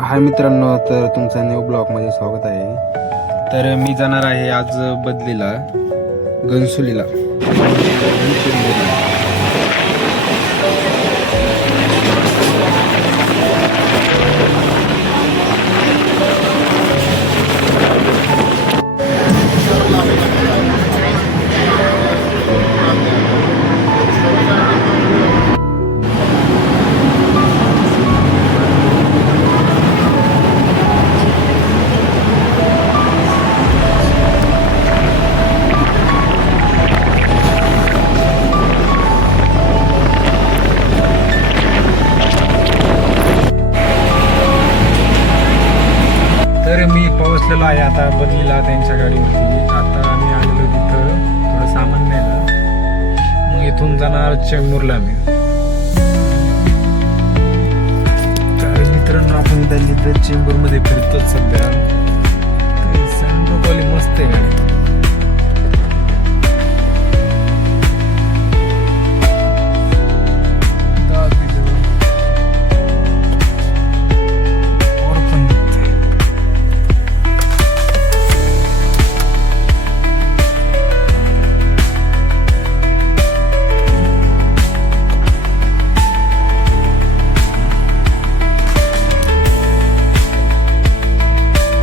हाय मित्रांनो, तर तुमचं न्यू ब्लॉगमध्ये स्वागत आहे. तर मी जाणार आहे आज बदलीला, घनसोलीला. तर मी पोहोचलेलो आहे आता बदलीला त्यांच्या गाडीवरती. आता आम्ही आलेलो तिथं थोडं सामान न्यायला, मग इथून जाणार चेंबूरला मी. तर मित्रांनो, आपण इथं चेंबूरमध्ये फिरतोच सध्या. सनरूफवाली मस्त आहे गाडी.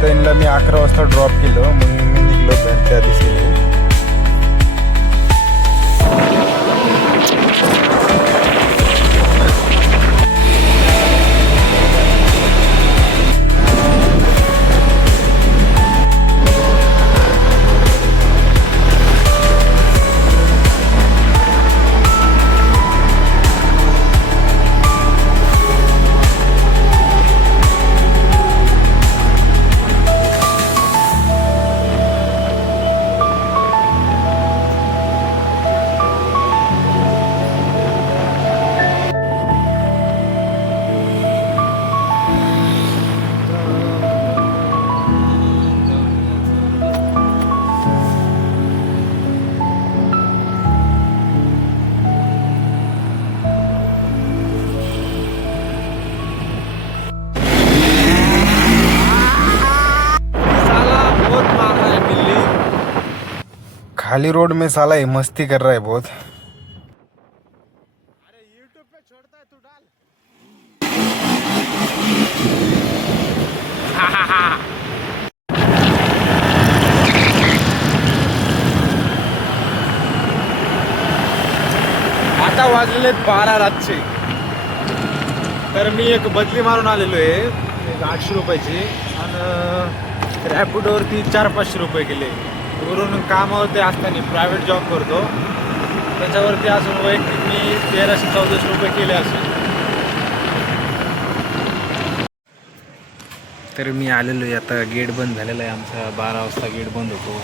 ट्रेनला मी 11 वाजता ड्रॉप केलं, मग मी निघलो त्या दिशेने. खाली रोड में साला ये मस्ती कर रहा है बहुत. अरे यूट्यूब पे छोड़ता है तू डाल. आता वाजलेले 12 रातचे. तर मी एक बदली मारून आलेलो आहे, 800 रुपयाची, आणि रॅपिडोवरती 400-500 रुपये गेले. वरून कामावरती असताना प्रायव्हेट जॉब करतो, त्याच्यावरती असून वैयक्तिक मी 1314 रुपये केले असेल. तर मी आलेलो आहे आता. गेट बंद झालेला आहे आमचा. 12 वाजता गेट बंद होतो.